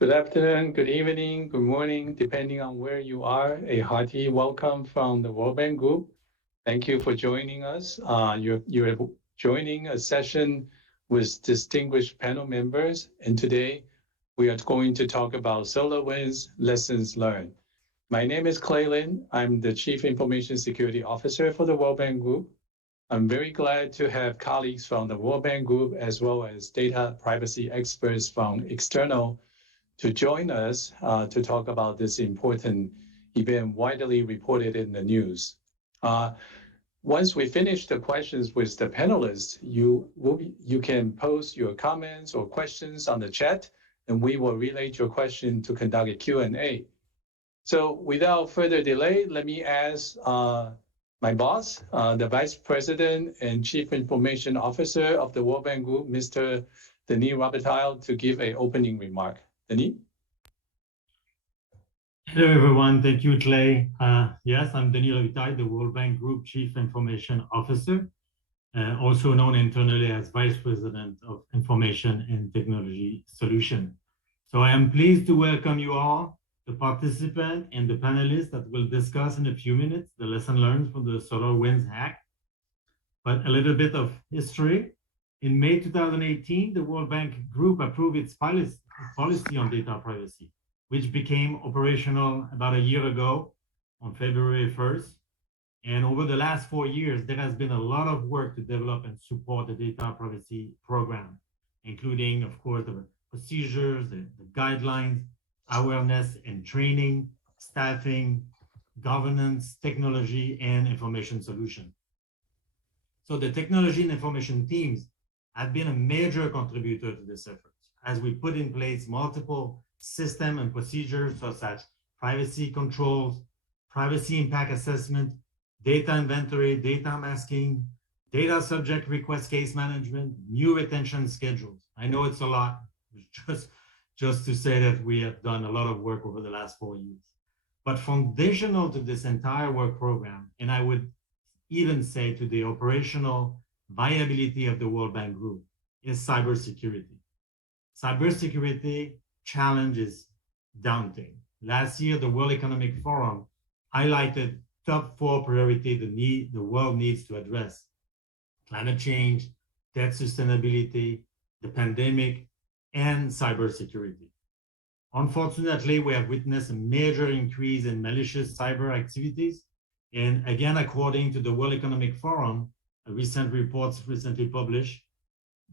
Good afternoon, good evening, good morning, depending on where you are. A hearty welcome from the World Bank Group. Thank you for joining us. You're joining a session with distinguished panel members, and today we are going to talk about SolarWinds lessons learned. My name is Clay Lin. I'm the Chief Information Security Officer for the World Bank Group. I'm very glad to have colleagues from the World Bank Group as well as data privacy experts from external to join us to talk about this important event widely reported in the news. Once we finish the questions with the panelists, you can post your comments or questions on the chat, and we will relay your question to conduct a Q&A. So without further delay, let me ask my boss, the Vice President and Chief Information Officer of the World Bank Group, Mr. Denis Robitaille, to give an opening remark. Denis? Hello, everyone. Thank you, Clay. Yes, I'm Denis Robitaille, the World Bank Group Chief Information Officer, also known internally as Vice President of Information and Technology Solution. So I am pleased to welcome you all, the participants and the panelists that will discuss in a few minutes the lesson learned from the SolarWinds hack. But a little bit of history. In May 2018, the World Bank Group approved its policy on data privacy, which became operational about a year ago on February 1st. And over the last 4 years, there has been a lot of work to develop and support the data privacy program, including, of course, the procedures, the guidelines, awareness and training, staffing, governance, technology, and information solution. So the technology and information teams have been a major contributor to this effort as we put in place multiple system and procedures such as privacy controls, privacy impact assessment, data inventory, data masking, data subject request case management, new retention schedules. I know it's a lot, just to say that we have done a lot of work over the last 4 years. But foundational to this entire work program, and I would even say to the operational viability of the World Bank Group, is cybersecurity. Cybersecurity challenge is daunting. Last year, the World Economic Forum highlighted top 4 priorities the world needs to address: climate change, debt sustainability, the pandemic, and cybersecurity. Unfortunately, we have witnessed a major increase in malicious cyber activities. And again, according to the World Economic Forum, a recent report recently published,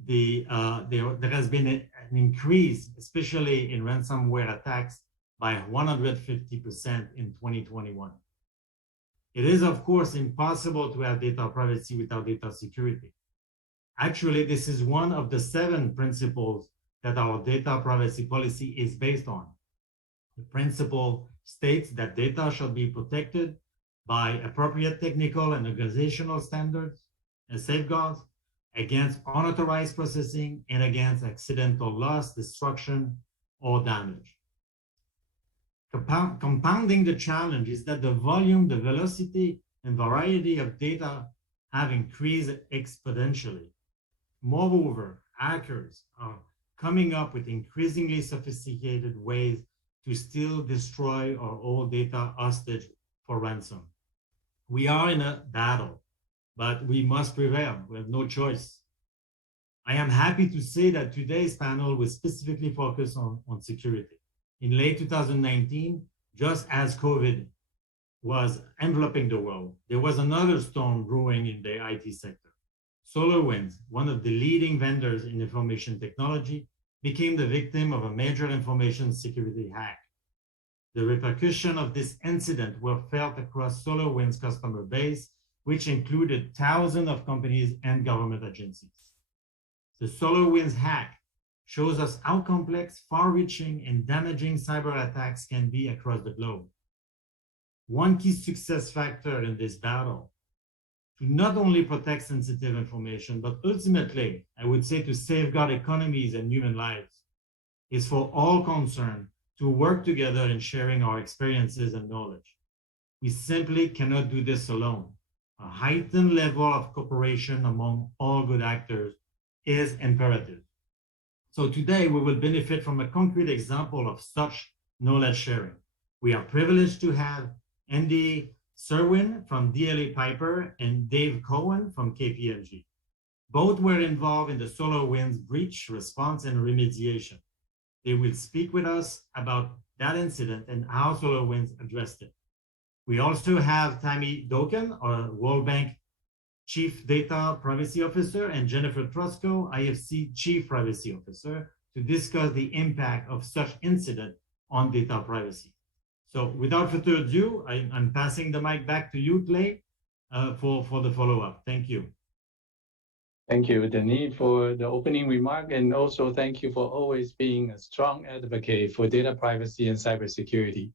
there has been an increase, especially in ransomware attacks, by 150% in 2021. It is, of course, impossible to have data privacy without data security. Actually, this is one of the 7 principles that our data privacy policy is based on. The principle states that data should be protected by appropriate technical and organizational standards and safeguards against unauthorized processing and against accidental loss, destruction, or damage. Compounding the challenge is that the volume, the velocity, and variety of data have increased exponentially. Moreover, hackers are coming up with increasingly sophisticated ways to still destroy or hold data hostage for ransom. We are in a battle, but we must prevail. We have no choice. I am happy to say that today's panel will specifically focus on security. In late 2019, just as COVID was enveloping the world, there was another storm brewing in the IT sector. SolarWinds, one of the leading vendors in information technology, became the victim of a major information security hack. The repercussions of this incident were felt across SolarWinds' customer base, which included thousands of companies and government agencies. The SolarWinds hack shows us how complex, far-reaching, and damaging cyber attacks can be across the globe. One key success factor in this battle to not only protect sensitive information, but ultimately, I would say to safeguard economies and human lives, is for all concerned to work together in sharing our experiences and knowledge. We simply cannot do this alone. A heightened level of cooperation among all good actors is imperative. So today we will benefit from a concrete example of such knowledge sharing. We are privileged to have Andy Sherwin from DLA Piper and Dave Cohen from KPMG. Both were involved in the SolarWinds breach response and remediation. They will speak with us about that incident and how SolarWinds addressed it. We also have Tammy Dawkin, our World Bank Chief Data Privacy Officer, and Jennifer Trotsko, IFC Chief Privacy Officer, to discuss the impact of such incident on data privacy. So without further ado, I'm passing the mic back to you, Clay, for the follow-up. Thank you. Thank you, Denis, for the opening remark, and also thank you for always being a strong advocate for data privacy and cybersecurity.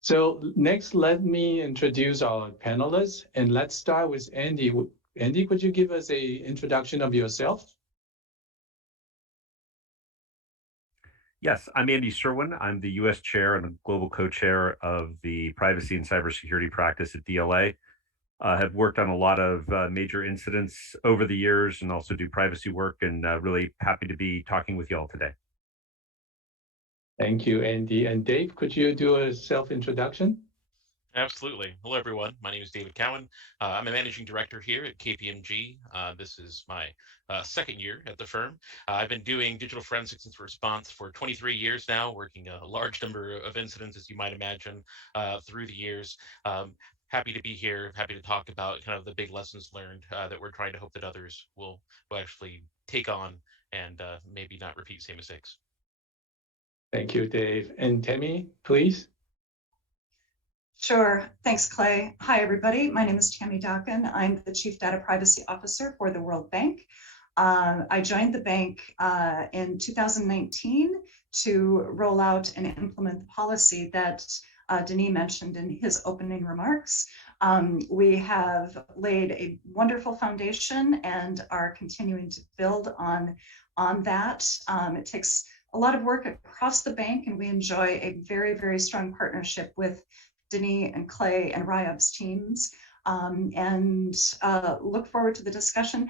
So next, let me introduce our panelists, and let's start with Andy. Andy, could you give us an introduction of yourself? Yes, I'm Andy Sherwin. I'm the U.S. chair and global co-chair of the privacy and cybersecurity practice at DLA. I have worked on a lot of major incidents over the years and also do privacy work, and really happy to be talking with you all today. Thank you, Andy. And Dave, could you do a self-introduction? Absolutely. Hello, everyone. My name is David Cowan. I'm a managing director here at KPMG. This is my second year at the firm. I've been doing digital forensics and response for 23 years now, working a large number of incidents, as you might imagine, through the years. Happy to be here, happy to talk about kind of the big lessons learned that we're trying to hope that others will actually take on and maybe not repeat same mistakes. Thank you, Dave. And Tammy, please. Sure. Thanks, Clay. Hi, everybody. My name is Tammy Dawkin. I'm the Chief Data Privacy Officer for the World Bank. I joined the bank in 2019 to roll out and implement the policy that Denis mentioned in his opening remarks. We have laid a wonderful foundation and are continuing to build on that. It takes a lot of work across the bank, and we enjoy a very, very strong partnership with Denis and Clay and Rahyab's teams, and look forward to the discussion.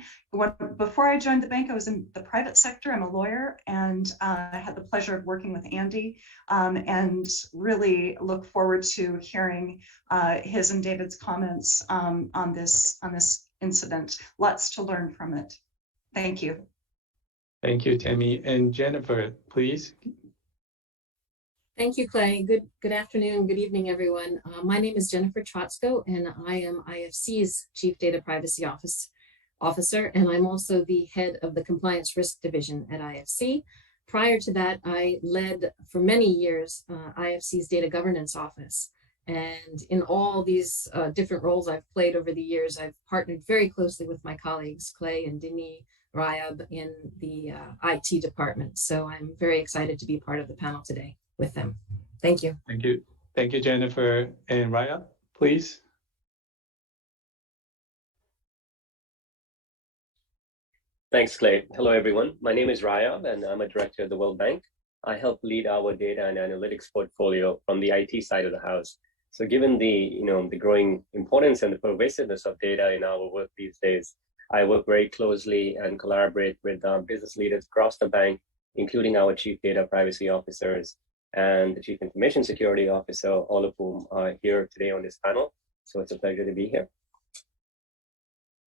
Before I joined the bank, I was in the private sector. I'm a lawyer, and I had the pleasure of working with Andy, and really look forward to hearing his and David's comments on this incident. Lots to learn from it. Thank you. Thank you, Tammy. And Jennifer, please. Thank you, Clay. Good afternoon, good evening, everyone. My name is Jennifer Trotsko, and I am IFC's Chief Data Privacy Officer, and I'm also the head of the Compliance Risk Division at IFC. Prior to that, I led for many years IFC's Data Governance Office. And in all these different roles I've played over the years, I've partnered very closely with my colleagues, Clay and Denis, Rahyab, in the IT department. So I'm very excited to be part of the panel today with them. Thank you. Thank you. Thank you, Jennifer. And Rahyab, please. Thanks, Clay. Hello, everyone. My name is Rahyab, and I'm a director at the World Bank. I help lead our data and analytics portfolio from the IT side of the house. So given the growing importance and the pervasiveness of data in our work these days, I work very closely and collaborate with business leaders across the bank, including our chief data privacy officers and the Chief Information Security Officer, all of whom are here today on this panel. So it's a pleasure to be here.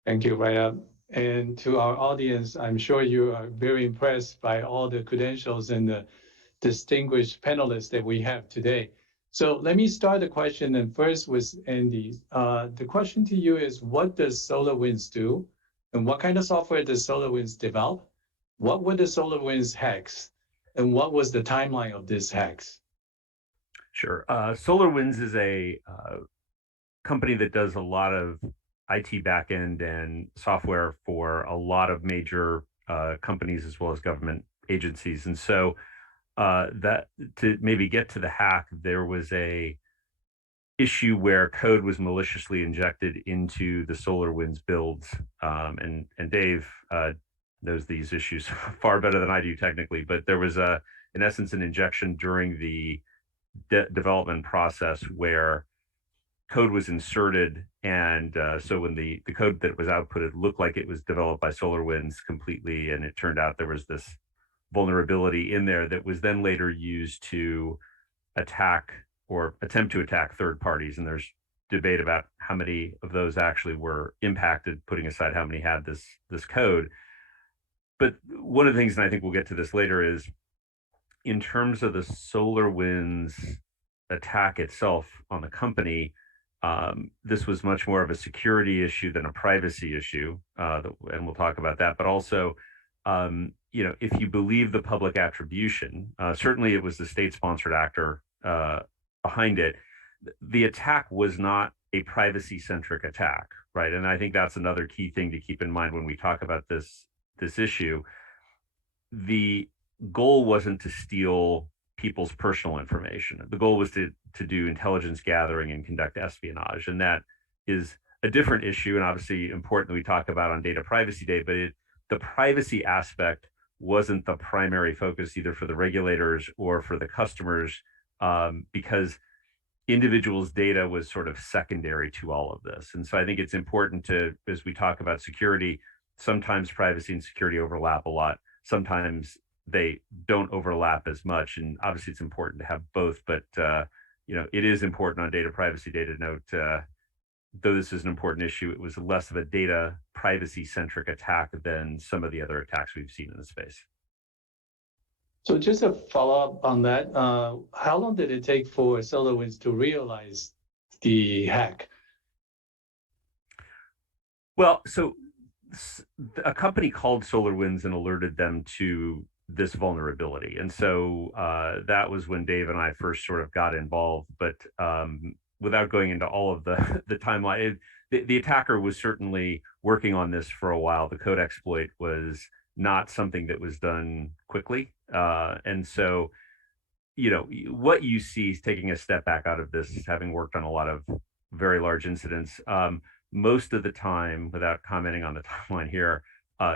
Thank you, Rahyab. And to our audience, I'm sure you are very impressed by all the credentials and the distinguished panelists that we have today. So let me start the question, and first with Andy. The question to you is, what does SolarWinds do? And what kind of software does SolarWinds develop? What were the SolarWinds hacks? And what was the timeline of these hacks? Sure. SolarWinds is a company that does a lot of IT backend and software for a lot of major companies as well as government agencies. And so that to maybe get to the hack, there was a issue where code was maliciously injected into the SolarWinds builds. And Dave knows these issues far better than I do technically, but there was in essence, an injection during the development process where code was inserted. And so when the code that was outputted looked like it was developed by SolarWinds completely, and it turned out there was this vulnerability in there that was then later used to attack or attempt to attack third parties. And there's debate about how many of those actually were impacted, putting aside how many had this code. But one of the things, and I think we'll get to this later, is in terms of the SolarWinds attack itself on the company, this was much more of a security issue than a privacy issue, and we'll talk about that. But also, if you believe the public attribution, certainly it was the state-sponsored actor behind it. The attack was not a privacy-centric attack, right? And I think that's another key thing to keep in mind when we talk about this issue. The goal wasn't to steal people's personal information. The goal was to do intelligence gathering and conduct espionage, and that is a different issue, and obviously important that we talk about on Data Privacy Day. But the privacy aspect wasn't the primary focus either for the regulators or for the customers, because individuals' data was sort of secondary to all of this. And so I think it's important to, as we talk about security, sometimes privacy and security overlap a lot. Sometimes they don't overlap as much. And obviously it's important to have both, but it is important on Data Privacy Day to note, though this is an important issue, it was less of a data privacy centric attack than some of the other attacks we've seen in the space. So just a follow-up on that, how long did it take for SolarWinds to realize the hack? Well, so a company called SolarWinds and alerted them to this vulnerability. And so that was when Dave and I first sort of got involved. But without going into all of the timeline, the attacker was certainly working on this for a while. The code exploit was not something that was done quickly. And so, what you see is, taking a step back out of this, having worked on a lot of very large incidents, most of the time, without commenting on the timeline here,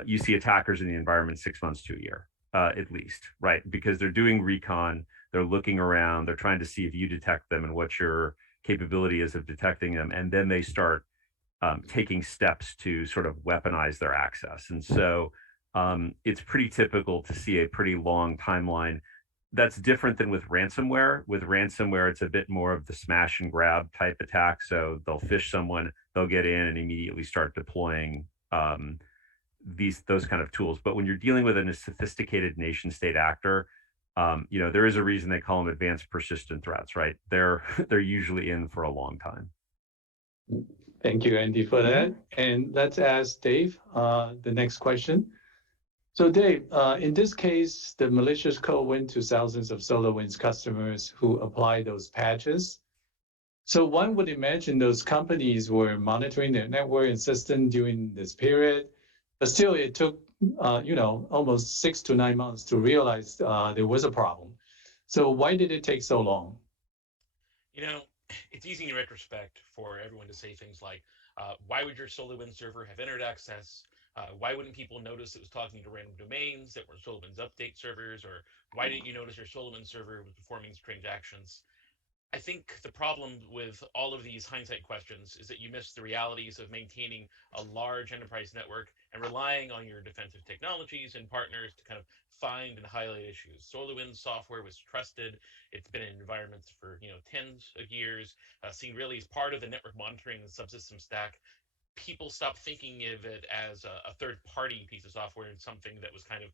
you see attackers in the environment 6 months to a year, at least, right? Because they're doing recon, they're looking around, they're trying to see if you detect them and what your capability is of detecting them. And then they start taking steps to sort of weaponize their access. And so it's pretty typical to see a pretty long timeline. That's different than with ransomware. With ransomware, it's a bit more of the smash and grab type attack. So they'll phish someone, they'll get in and immediately start deploying those kind of tools. But when you're dealing with a sophisticated nation state actor, there is a reason they call them advanced persistent threats, right? They're usually in for a long time. Thank you, Andy, for that. And let's ask Dave the next question. So Dave, in this case, the malicious code went to thousands of SolarWinds customers who applied those patches. So one would imagine those companies were monitoring their network and system during this period, but still it took, almost 6 to 9 months to realize there was a problem. So why did it take so long? It's easy in retrospect for everyone to say things like, why would your SolarWinds server have internet access? Why wouldn't people notice it was talking to random domains that were SolarWinds update servers? Or why didn't you notice your SolarWinds server was performing transactions? I think the problem with all of these hindsight questions is that you miss the realities of maintaining a large enterprise network and relying on your defensive technologies and partners to kind of find and highlight issues. SolarWinds software was trusted. It's been in environments for tens of years, seen really as part of the network monitoring and subsystem stack. People stopped thinking of it as a third-party piece of software and something that was kind of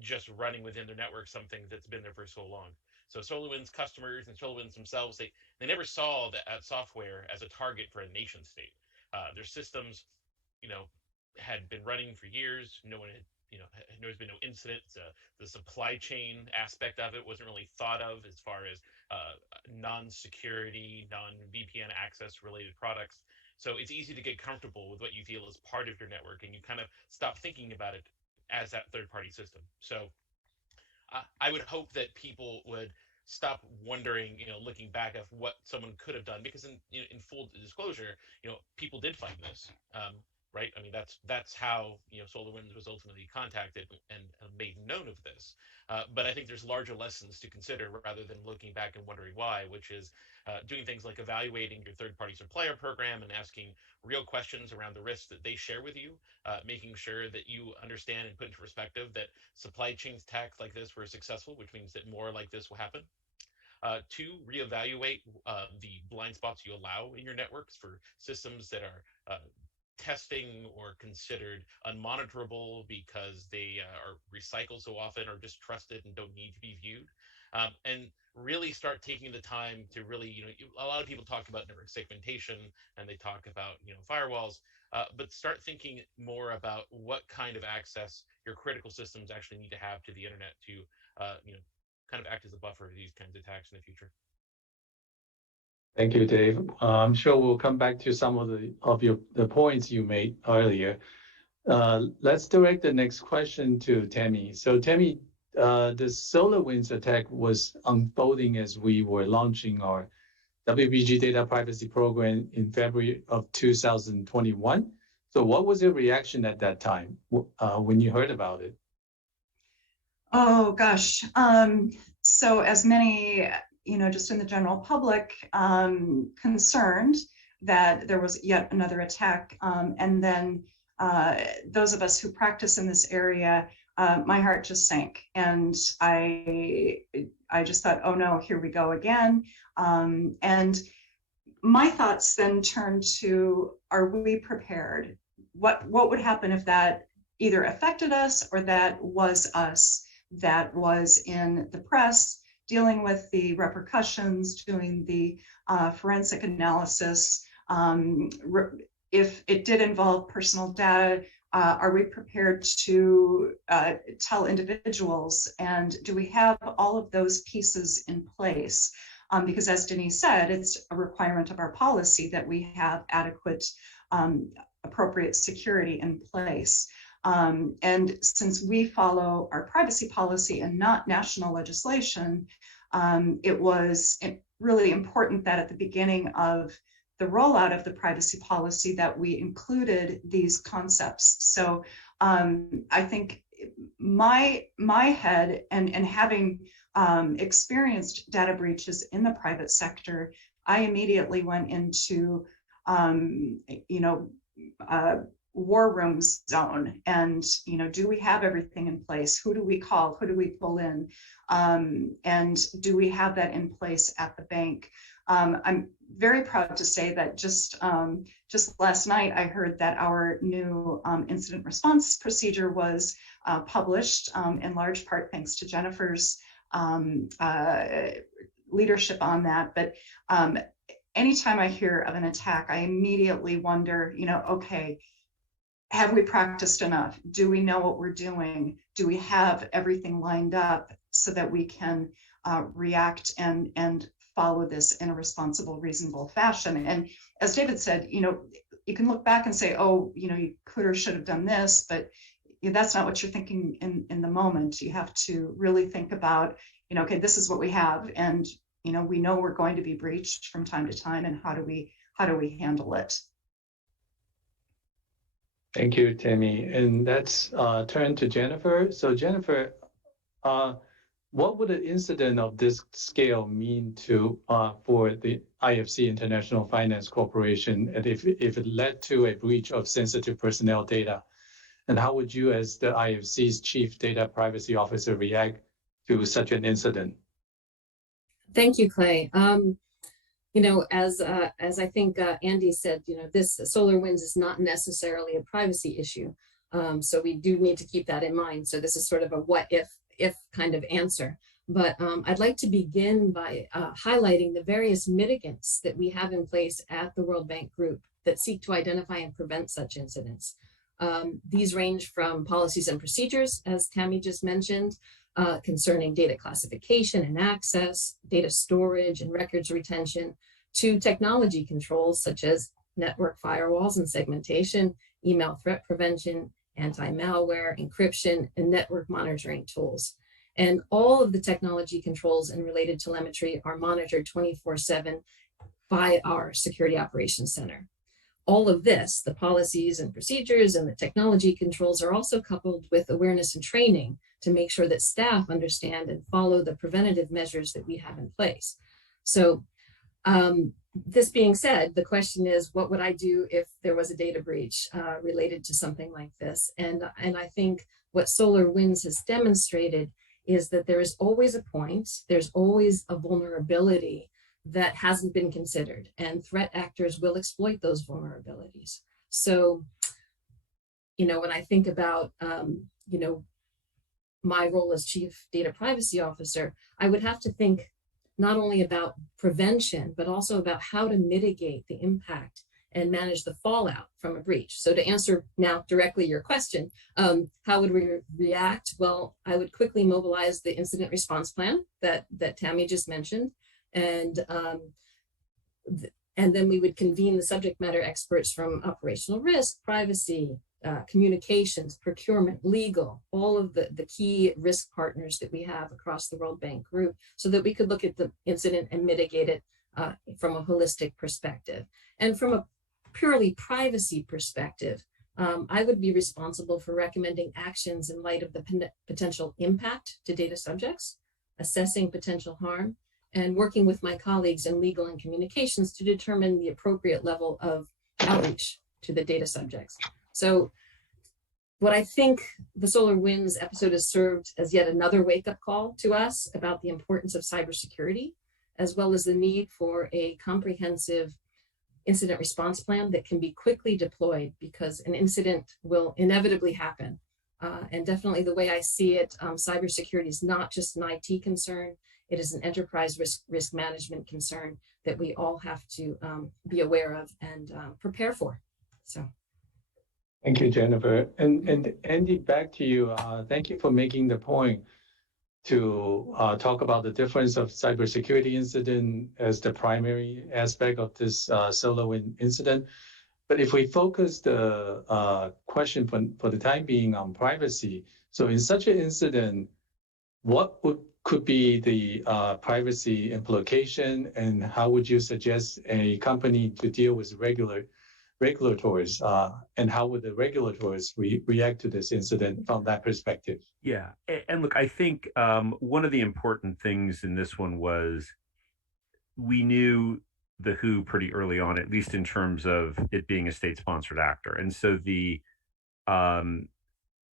just running within their network, something that's been there for so long. So SolarWinds customers and SolarWinds themselves, they never saw that software as a target for a nation state. Their systems, had been running for years. No one had, there's been no incidents. The supply chain aspect of it wasn't really thought of as far as non-security, non-VPN access related products. So it's easy to get comfortable with what you feel is part of your network, and you kind of stop thinking about it as that third-party system. So I would hope that people would stop wondering, looking back at what someone could have done, because in full disclosure, people did find this, right? I mean, that's how SolarWinds was ultimately contacted, and made known of this. But I think there's larger lessons to consider rather than looking back and wondering why, which is doing things like evaluating your third-party supplier program and asking real questions around the risks that they share with you, making sure that you understand and put into perspective that supply chain attacks like this were successful, which means that more like this will happen. Two, reevaluate the blind spots you allow in your networks for systems that are testing or considered unmonitorable because they are recycled so often or just trusted and don't need to be viewed. And really start taking the time to really, a lot of people talk about network segmentation and they talk about, firewalls, but start thinking more about what kind of access your critical systems actually need to have to the internet to, kind of act as a buffer to these kinds of attacks in the future. Thank you, Dave. I'm sure we'll come back to some of the points you made earlier. Let's direct the next question to Tammy. So Tammy, the SolarWinds attack was unfolding as we were launching our WBG data privacy program in February of 2021. So what was your reaction at that time when you heard about it? Oh gosh. So as many, just in the general public, concerned that there was yet another attack. And then those of us who practice in this area, my heart just sank. And I just thought, oh no, here we go again. And my thoughts then turned to, are we prepared? What would happen if that either affected us or that was us, that was in the press, dealing with the repercussions, doing the forensic analysis. If it did involve personal data, are we prepared to tell individuals? And do we have all of those pieces in place? Because as Denis said, it's a requirement of our policy that we have adequate, appropriate security in place. And since we follow our privacy policy and not national legislation, it was really important that at the beginning of the rollout of the privacy policy that we included these concepts. So I think my head and having experienced data breaches in the private sector, I immediately went into war room zone, and do we have everything in place? Who do we call? Who do we pull in? And do we have that in place at the bank? I'm very proud to say that just last night I heard that our new incident response procedure was published, in large part thanks to Jennifer's leadership on that. But anytime I hear of an attack, I immediately wonder, okay, have we practiced enough? Do we know what we're doing? Do we have everything lined up so that we can react and follow this in a responsible, reasonable fashion? And as David said, you can look back and say, oh, you could or should have done this, but that's not what you're thinking in the moment. You have to really think about, okay, this is what we have, and we know we're going to be breached from time to time, and how do we handle it? Thank you, Tammy. And let's turn to Jennifer. So Jennifer, what would an incident of this scale mean for the IFC, International Finance Corporation, and if it led to a breach of sensitive personnel data? And how would you, as the IFC's Chief Data Privacy Officer, react to such an incident? Thank you, Clay. As I think Andy said, this SolarWinds is not necessarily a privacy issue. So we do need to keep that in mind. So this is sort of a what if kind of answer. But I'd like to begin by highlighting the various mitigants that we have in place at the World Bank Group that seek to identify and prevent such incidents. These range from policies and procedures, as Tammy just mentioned, concerning data classification and access, data storage and records retention, to technology controls such as network firewalls and segmentation, email threat prevention, anti-malware, encryption, and network monitoring tools. And all of the technology controls and related telemetry are monitored 24/7 by our Security Operations Center. All of this, the policies and procedures and the technology controls, are also coupled with awareness and training to make sure that staff understand and follow the preventative measures that we have in place. So this being said, the question is, what would I do if there was a data breach related to something like this? And I think what SolarWinds has demonstrated is that there is always a point, there's always a vulnerability that hasn't been considered, and threat actors will exploit those vulnerabilities. So, when I think about, my role as Chief Data Privacy Officer, I would have to think not only about prevention, but also about how to mitigate the impact and manage the fallout from a breach. So to answer now directly your question, how would we react? Well, I would quickly mobilize the incident response plan that Tammy just mentioned, and then we would convene the subject matter experts from operational risk, privacy, communications, procurement, legal, all of the key risk partners that we have across the World Bank Group, so that we could look at the incident and mitigate it from a holistic perspective. And from a purely privacy perspective, I would be responsible for recommending actions in light of the potential impact to data subjects, assessing potential harm, and working with my colleagues in legal and communications to determine the appropriate level of outreach to the data subjects. So what I think the SolarWinds episode has served as yet another wake-up call to us about the importance of cybersecurity, as well as the need for a comprehensive incident response plan that can be quickly deployed, because an incident will inevitably happen. And definitely the way I see it, cybersecurity is not just an IT concern, it is an enterprise risk management concern that we all have to be aware of and prepare for. So. Thank you, Jennifer. And Andy, back to you. Thank you for making the point to talk about the difference of cybersecurity incident as the primary aspect of this SolarWinds incident. But if we focus the question for the time being on privacy, so in such an incident, what could be the privacy implication, and how would you suggest a company to deal with regulators, and how would the regulators react to this incident from that perspective? Yeah, and look, I think one of the important things in this one was we knew the WHO pretty early on, at least in terms of it being a state-sponsored actor, and so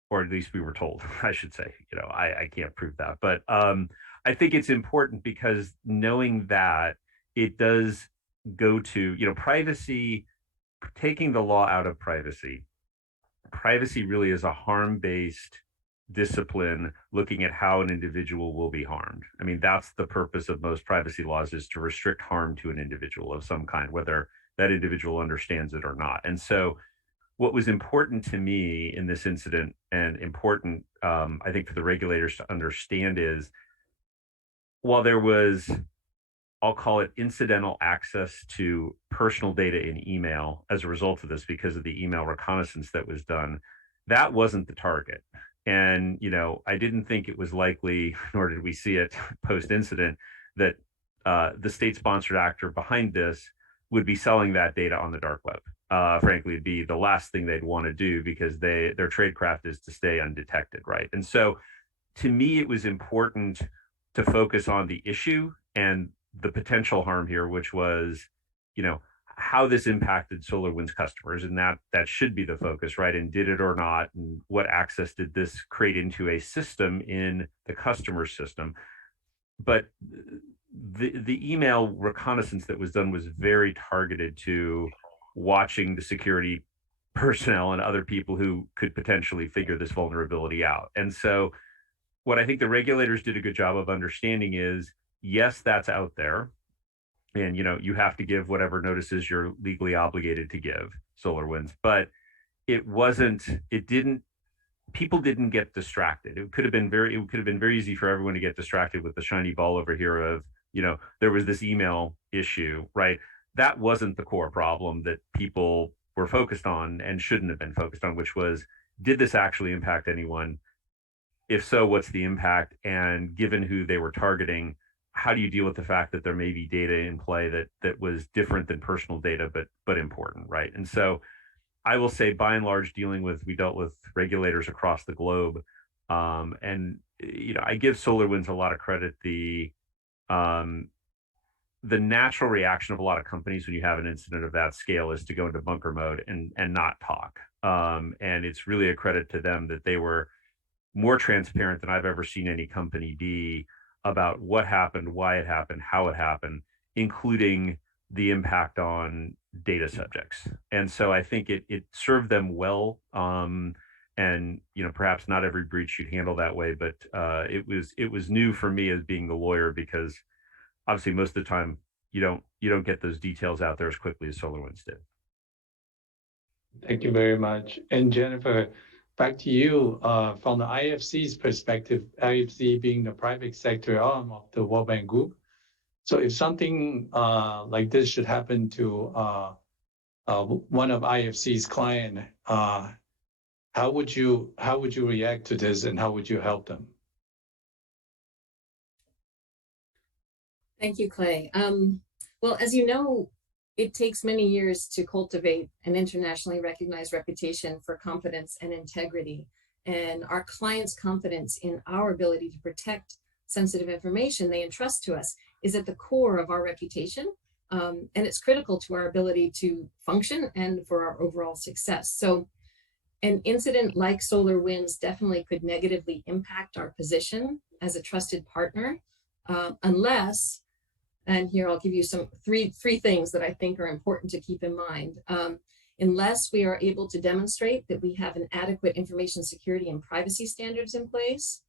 or at least we were told, I should say. I can't prove that, but I think it's important because knowing that it does go to privacy. Taking the law out of privacy really is a harm-based discipline, looking at how an individual will be harmed. I mean, that's the purpose of most privacy laws, is to restrict harm to an individual of some kind, whether that individual understands it or not. And so what was important to me in this incident, and important, I think, for the regulators to understand, is while there was, I'll call it, incidental access to personal data in email as a result of this, because of the email reconnaissance that was done, that wasn't the target. And, I didn't think it was likely, nor did we see it post-incident, that the state-sponsored actor behind this would be selling that data on the dark web. Frankly, it'd be the last thing they'd want to do, because their tradecraft is to stay undetected, right? And so to me, it was important to focus on the issue and the potential harm here, which was, how this impacted SolarWinds customers, and that should be the focus, right? And did it or not, and what access did this create into a system in the customer system? But the email reconnaissance that was done was very targeted to watching the security personnel and other people who could potentially figure this vulnerability out. And so what I think the regulators did a good job of understanding is, yes, that's out there. And, you have to give whatever notices you're legally obligated to give, SolarWinds, but people didn't get distracted. It could have been very easy for everyone to get distracted with the shiny ball over here of, there was this email issue, right? That wasn't the core problem that people were focused on and shouldn't have been focused on, which was, did this actually impact anyone? If so, what's the impact? And given who they were targeting, how do you deal with the fact that there may be data in play that was different than personal data, but important, right? And so I will say, by and large, we dealt with regulators across the globe And I give SolarWinds a lot of credit. The natural reaction of a lot of companies when you have an incident of that scale is to go into bunker mode and not talk. And it's really a credit to them that they were more transparent than I've ever seen any company be about what happened, why it happened, how it happened, including the impact on data subjects. And so I think it served them well. And perhaps not every breach you'd handle that way, but it was new for me as being the lawyer, because obviously most of the time you don't get those details out there as quickly as SolarWinds did. Thank you very much. And Jennifer, back to you. From the IFC's perspective, IFC being the private sector arm of the World Bank Group. So if something like this should happen to one of IFC's client, how would you react to this, and how would you help them? Thank you, Clay. Well, as you know, it takes many years to cultivate an internationally recognized reputation for competence and integrity. And our clients' confidence in our ability to protect sensitive information they entrust to us is at the core of our reputation. And it's critical to our ability to function and for our overall success. So an incident like SolarWinds definitely could negatively impact our position as a trusted partner, unless, and here I'll give you three things that I think are important to keep in mind. Unless we are able to demonstrate that we have an adequate information security and privacy standards in place,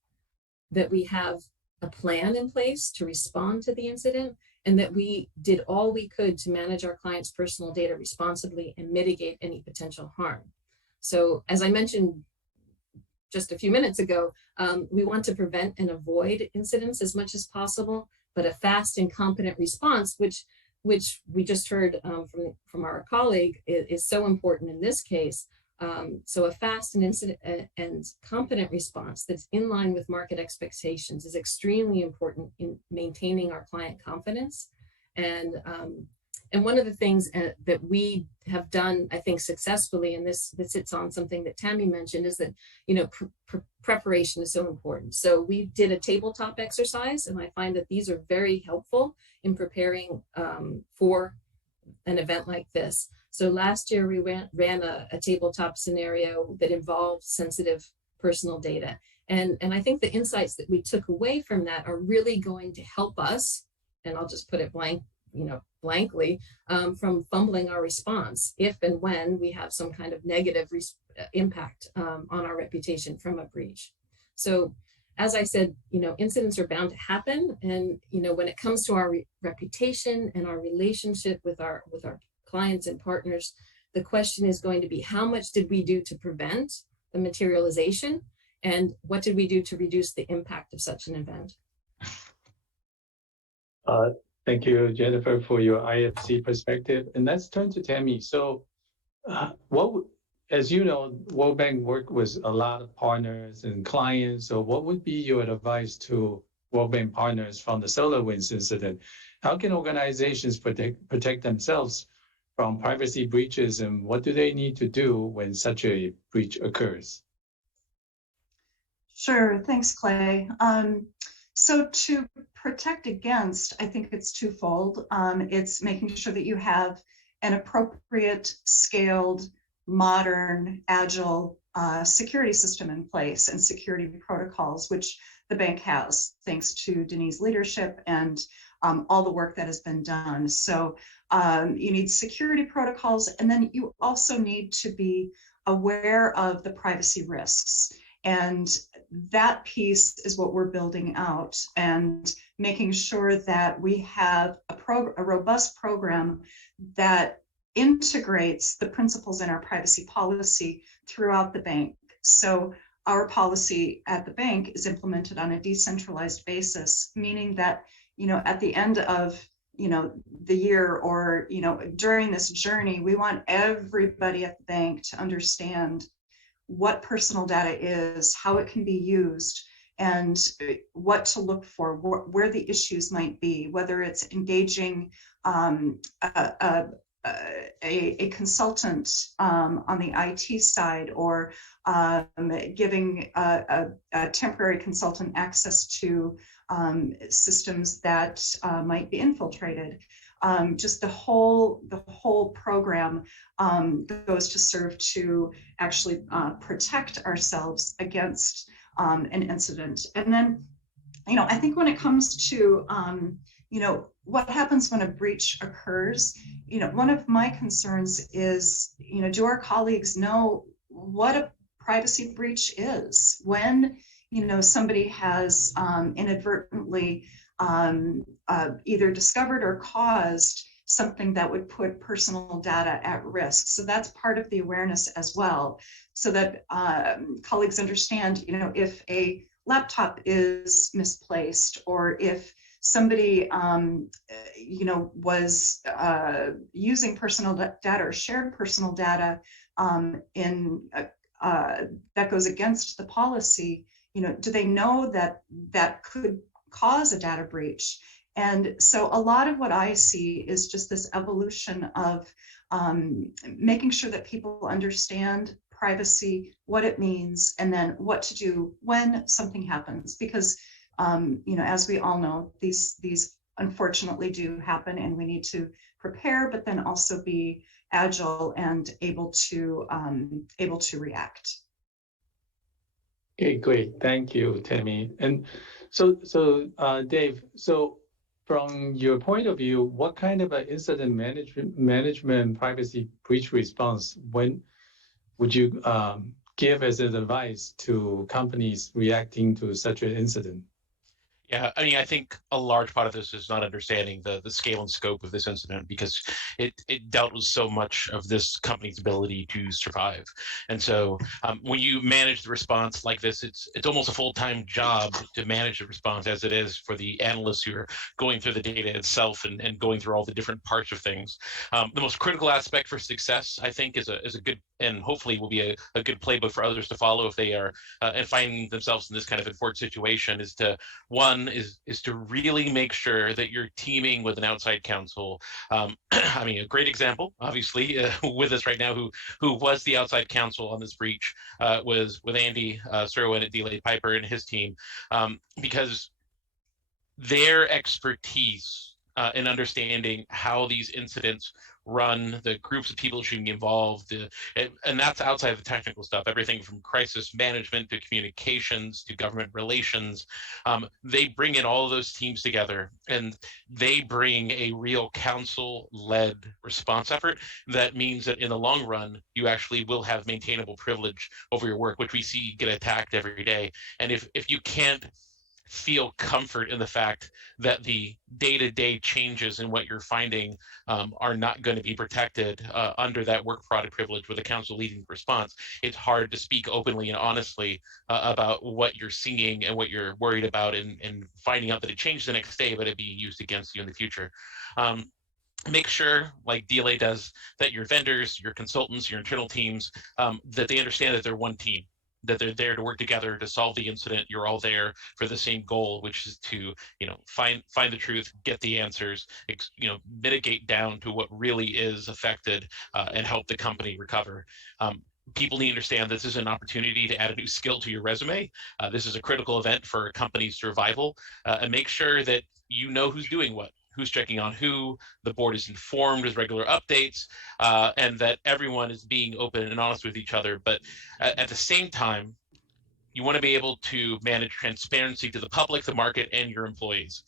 that we have a plan in place to respond to the incident, and that we did all we could to manage our clients' personal data responsibly and mitigate any potential harm. So as I mentioned just a few minutes ago, we want to prevent and avoid incidents as much as possible, but a fast and competent response, which we just heard from our colleague, is so important in this case. So a fast and competent response that's in line with market expectations is extremely important in maintaining our client confidence. And one of the things that we have done, I think, successfully, and this sits on something that Tammy mentioned, is that preparation is so important. So we did a tabletop exercise, and I find that these are very helpful in preparing for an event like this. So last year we ran a tabletop scenario that involved sensitive personal data. And I think the insights that we took away from that are really going to help us, and I'll just put it blankly, from fumbling our response if and when we have some kind of negative impact on our reputation from a breach. So as I said, incidents are bound to happen. And, when it comes to our reputation and our relationship with our clients and partners, the question is going to be, how much did we do to prevent the materialization? And what did we do to reduce the impact of such an event? Thank you, Jennifer, for your IFC perspective. And let's turn to Tammy. So as you know, World Bank work with a lot of partners and clients. So what would be your advice to World Bank partners from the SolarWinds incident? How can organizations protect themselves from privacy breaches, and what do they need to do when such a breach occurs? Sure, thanks, Clay. So to protect against, I think it's twofold. It's making sure that you have an appropriate, scaled, modern, agile security system in place and security protocols, which the bank has, thanks to Denis' leadership and all the work that has been done. So you need security protocols, and then you also need to be aware of the privacy risks. And that piece is what we're building out, and making sure that we have a robust program that integrates the principles in our privacy policy throughout the bank. So our policy at the bank is implemented on a decentralized basis, meaning that, at the end of, the year, or, during this journey, we want everybody at the bank to understand what personal data is, how it can be used, and what to look for, where the issues might be, whether it's engaging a a consultant on the IT side, or giving a temporary consultant access to systems that might be infiltrated. Just the whole program goes to serve to actually protect ourselves against an incident. And then, I think when it comes to, what happens when a breach occurs, one of my concerns is, do our colleagues know what a privacy breach is? When, somebody has inadvertently either discovered or caused something that would put personal data at risk. So that's part of the awareness as well, so that colleagues understand, if a laptop is misplaced, or if somebody, was using personal data or shared personal data that goes against the policy, do they know that that could cause a data breach? And so a lot of what I see is just this evolution of making sure that people understand privacy, what it means, and then what to do when something happens. Because, as we all know, these unfortunately do happen, and we need to prepare, but then also be agile and able to react. Okay, great. Thank you, Tammy. And so Dave, so from your point of view, what kind of an incident management privacy breach response when would you give as an advice to companies reacting to such an incident? Yeah, I mean, I think a large part of this is not understanding the scale and scope of this incident, because it dealt with so much of this company's ability to survive. And so when you manage the response like this, it's almost a full-time job to manage the response, as it is for the analysts who are going through the data itself and going through all the different parts of things. The most critical aspect for success, I think, is a good, and hopefully will be a good playbook for others to follow if they are and find themselves in this kind of important situation, is to, one, is to really make sure that you're teaming with an outside counsel. I mean, a great example, obviously, with us right now, who was the outside counsel on this breach, was with Andy Sherwin at Delay Piper and his team, because their expertise in understanding how these incidents run, the groups of people should be involved, and that's outside of the technical stuff, everything from crisis management to communications to government relations. They bring in all of those teams together, and they bring a real council-led response effort. That means that in the long run, you actually will have maintainable privilege over your work, which we see get attacked every day. And if you can't feel comfort in the fact that the day-to-day changes in what you're finding are not going to be protected under that work product privilege with a council leading the response, it's hard to speak openly and honestly about what you're seeing and what you're worried about, and finding out that it changed the next day, but it being used against you in the future. Make sure, like DLA does, that your vendors, your consultants, your internal teams, that they understand that they're one team, that they're there to work together to solve the incident. You're all there for the same goal, which is to, find the truth, get the answers, mitigate down to what really is affected, and help the company recover. People need to understand this is an opportunity to add a new skill to your resume. This is a critical event for a company's survival, and make sure that you know who's doing what, who's checking on who, the board is informed with regular updates, and that everyone is being open and honest with each other. But at the same time, you want to be able to manage transparency to the public, the market, and your employees.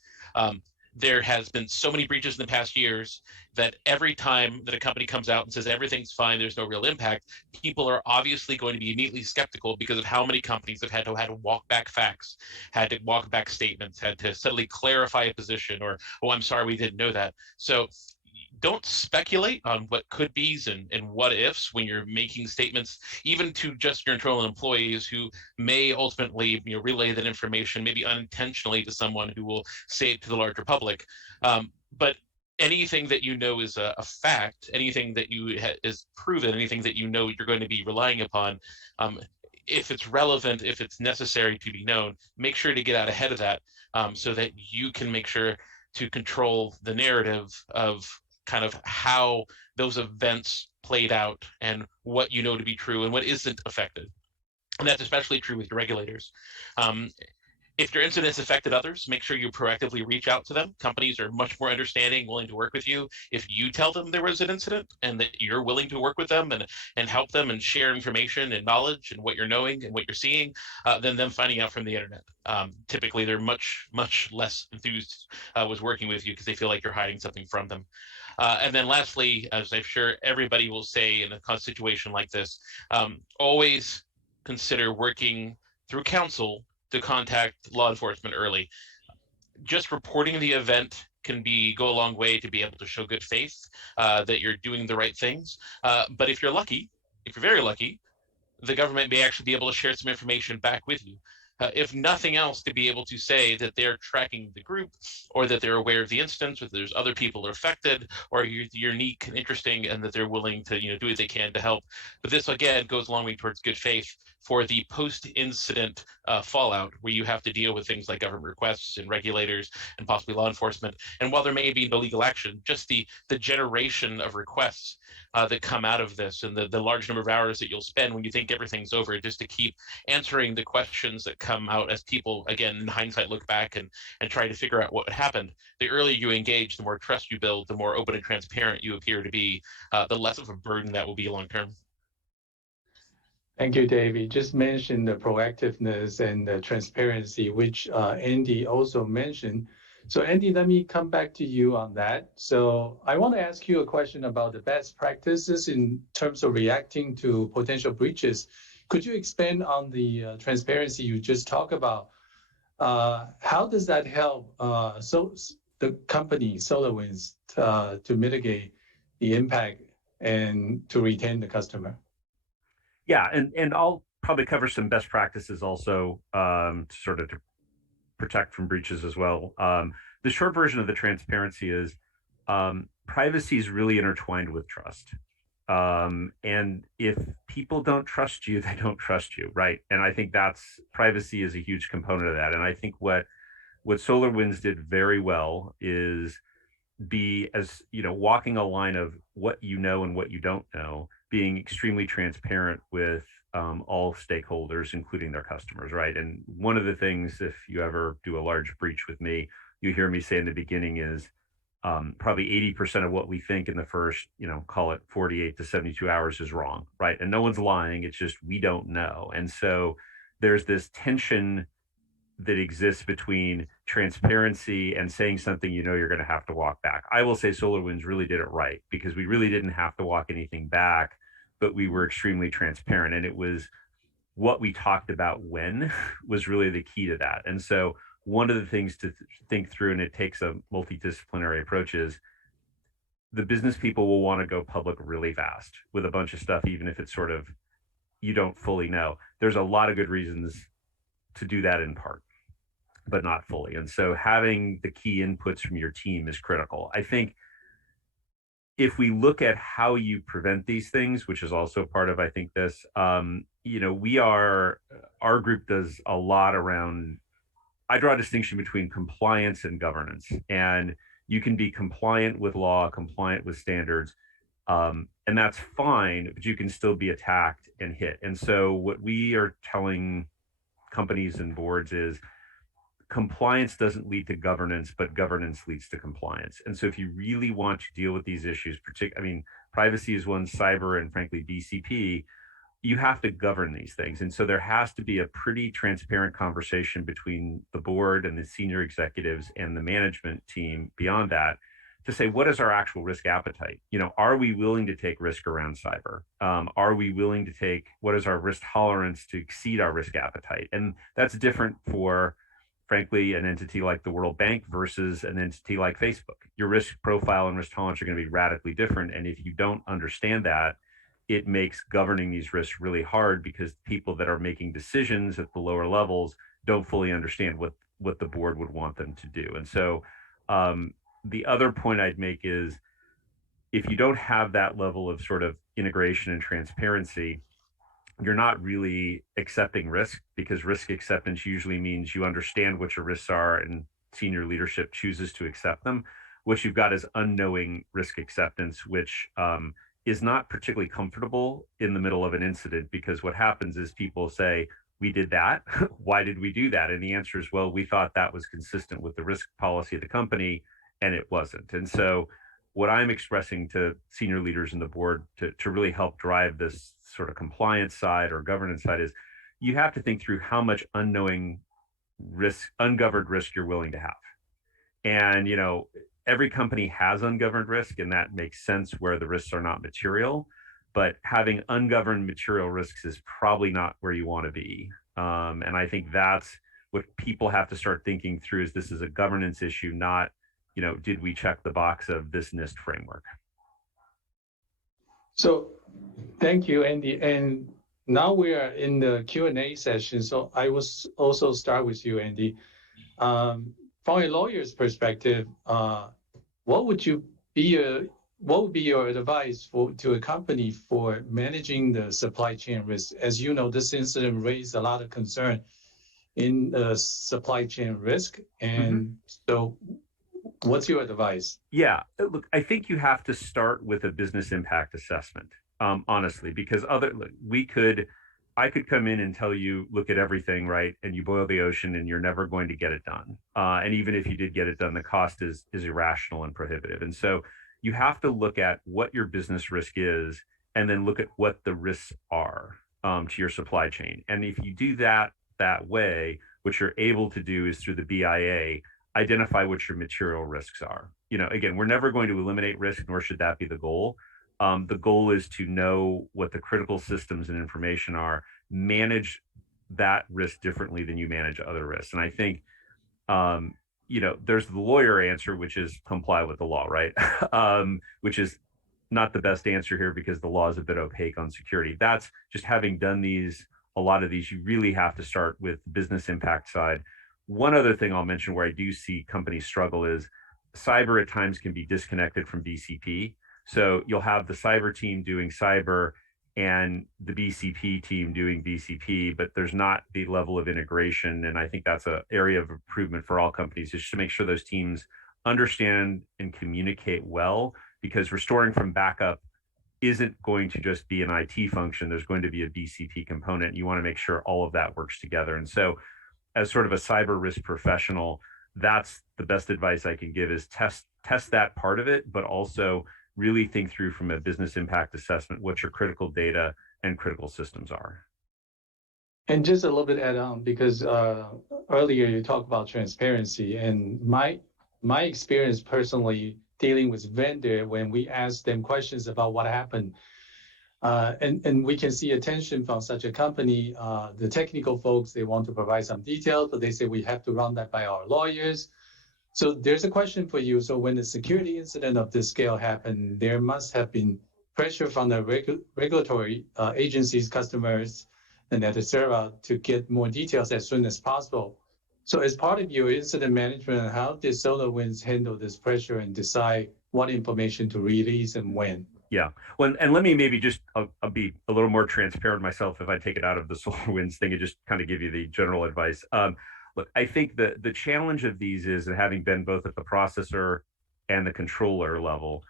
There has been so many breaches in the past years that every time that a company comes out and says everything's fine, there's no real impact, people are obviously going to be immediately skeptical because of how many companies have had to walk back facts, had to walk back statements, had to suddenly clarify a position, or, oh, I'm sorry, we didn't know that. So don't speculate on what could be's and what ifs when you're making statements, even to just your internal employees who may ultimately relay that information, maybe unintentionally, to someone who will say it to the larger public. But anything that is a fact, anything that is proven, anything that you're going to be relying upon, if it's relevant, if it's necessary to be known, make sure to get out ahead of that, so that you can make sure to control the narrative of kind of how those events played out and what you know to be true and what isn't affected. And that's especially true with your regulators. If your incidents affected others, make sure you proactively reach out to them. Companies are much more understanding, willing to work with you if you tell them there was an incident and that you're willing to work with them and help them and share information and knowledge and what you're knowing and what you're seeing than them finding out from the internet. Typically, they're much less enthused with working with you because they feel like you're hiding something from them. And then lastly, as I'm sure everybody will say in a situation like this, always consider working through counsel to contact law enforcement early. Just reporting the event can go a long way to be able to show good faith that you're doing the right things. But if you're very lucky, the government may actually be able to share some information back with you. If nothing else, to be able to say that they're tracking the group or that they're aware of the instance, or there's other people are affected, or you're unique and interesting, and that they're willing to do what they can to help. But this, again, goes a long way towards good faith for the post-incident fallout, where you have to deal with things like government requests and regulators and possibly law enforcement. And while there may be no legal action, just the generation of requests that come out of this, and the large number of hours that you'll spend when you think everything's over, just to keep answering the questions that come out as people, again, in hindsight, look back and try to figure out what happened. The earlier you engage, the more trust you build, the more open and transparent you appear to be, the less of a burden that will be long term. Thank you, Dave. You just mentioned the proactiveness and the transparency, which Andy also mentioned. So Andy, let me come back to you on that. So I want to ask you a question about the best practices in terms of reacting to potential breaches. Could you expand on the transparency you just talked about? How does that help the company, SolarWinds, to mitigate the impact and to retain the customer? Yeah, and I'll probably cover some best practices also to protect from breaches as well. The short version of the transparency is privacy is really intertwined with trust. And if people don't trust you, they don't trust you, right? And I think privacy is a huge component of that. And I think what SolarWinds did very well is be, as walking a line of what you know and what you don't know, being extremely transparent with all stakeholders, including their customers, right? And one of the things, if you ever do a large breach with me, you hear me say in the beginning is probably 80% of what we think in the first, call it 48 to 72 hours is wrong, right? And no one's lying. It's just we don't know. And so there's this tension that exists between transparency and saying something you're going to have to walk back. I will say SolarWinds really did it right, because we really didn't have to walk anything back, but we were extremely transparent. And it was what we talked about when was really the key to that. And so one of the things to think through, and it takes a multidisciplinary approach, is the business people will want to go public really fast with a bunch of stuff, even if it's sort of you don't fully know. There's a lot of good reasons to do that in part, but not fully. And so having the key inputs from your team is critical. I think if we look at how you prevent these things, which is also part of, I think, this, our group does a lot around, I draw a distinction between compliance and governance. And you can be compliant with law, compliant with standards, and that's fine, but you can still be attacked and hit. And so what we are telling companies and boards is compliance doesn't lead to governance, but governance leads to compliance. And so if you really want to deal with these issues, privacy is one, cyber, and frankly, BCP, you have to govern these things. And so there has to be a pretty transparent conversation between the board and the senior executives and the management team beyond that to say, what is our actual risk appetite? Are we willing to take risk around cyber? Are we willing to take, what is our risk tolerance to exceed our risk appetite? And that's different for, frankly, an entity like the World Bank versus an entity like Facebook. Your risk profile and risk tolerance are going to be radically different. And if you don't understand that, it makes governing these risks really hard, because people that are making decisions at the lower levels don't fully understand what the board would want them to do. And so the other point I'd make is, if you don't have that level of sort of integration and transparency, you're not really accepting risk, because risk acceptance usually means you understand what your risks are and senior leadership chooses to accept them. what you've got is unknowing risk acceptance, which is not particularly comfortable in the middle of an incident, because what happens is people say, we did that. Why did we do that? And the answer is, well, we thought that was consistent with the risk policy of the company, and it wasn't. And so what I'm expressing to senior leaders in the board to really help drive this sort of compliance side or governance side is, you have to think through how much unknowing risk, ungoverned risk you're willing to have. And, every company has ungoverned risk, and that makes sense where the risks are not material. But having ungoverned material risks is probably not where you want to be. And I think that's what people have to start thinking through, is this is a governance issue, not, did we check the box of this NIST framework? So thank you, Andy. And now we are in the Q&A session. So I will also start with you, Andy. From a lawyer's perspective, what would be your advice to a company for managing the supply chain risk? As you know, this incident raised a lot of concern in the supply chain risk. And so what's your advice? Yeah, look, I think you have to start with a business impact assessment, honestly, because I could come in and tell you, look at everything, right? And you boil the ocean and you're never going to get it done. And even if you did get it done, the cost is irrational and prohibitive. And so you have to look at what your business risk is, and then look at what the risks are to your supply chain. And if you do that way, what you're able to do is, through the BIA, identify what your material risks are. Again, we're never going to eliminate risk, nor should that be the goal. The goal is to know what the critical systems and information are, manage that risk differently than you manage other risks. And I think, there's the lawyer answer, which is comply with the law, right? Which is not the best answer here, because the law is a bit opaque on security. That's just, having done a lot of these, you really have to start with business impact side. One other thing I'll mention where I do see companies struggle is cyber at times can be disconnected from BCP. So you'll have the cyber team doing cyber and the BCP team doing BCP, but there's not the level of integration. And I think that's an area of improvement for all companies, is to make sure those teams understand and communicate well, because restoring from backup isn't going to just be an IT function. There's going to be a BCP component. You want to make sure all of that works together. And so, as sort of a cyber risk professional, that's the best advice I can give, is test that part of it, but also really think through from a business impact assessment what your critical data and critical systems are. And just a little bit add on, because earlier you talked about transparency, and my experience personally dealing with vendor, when we ask them questions about what happened, and we can see attention from such a company. The technical folks, they want to provide some details, but they say we have to run that by our lawyers. So there's a question for you. So when the security incident of this scale happened, there must have been pressure from the regulatory agencies, customers, and et cetera, to get more details as soon as possible. So as part of your incident management, how did SolarWinds handle this pressure and decide what information to release and when? Yeah, well, and let me maybe just, I'll be a little more transparent myself if I take it out of the SolarWinds thing and just kind of give you the general advice. Look, I think the challenge of these is, and having been both at the processor and the controller level,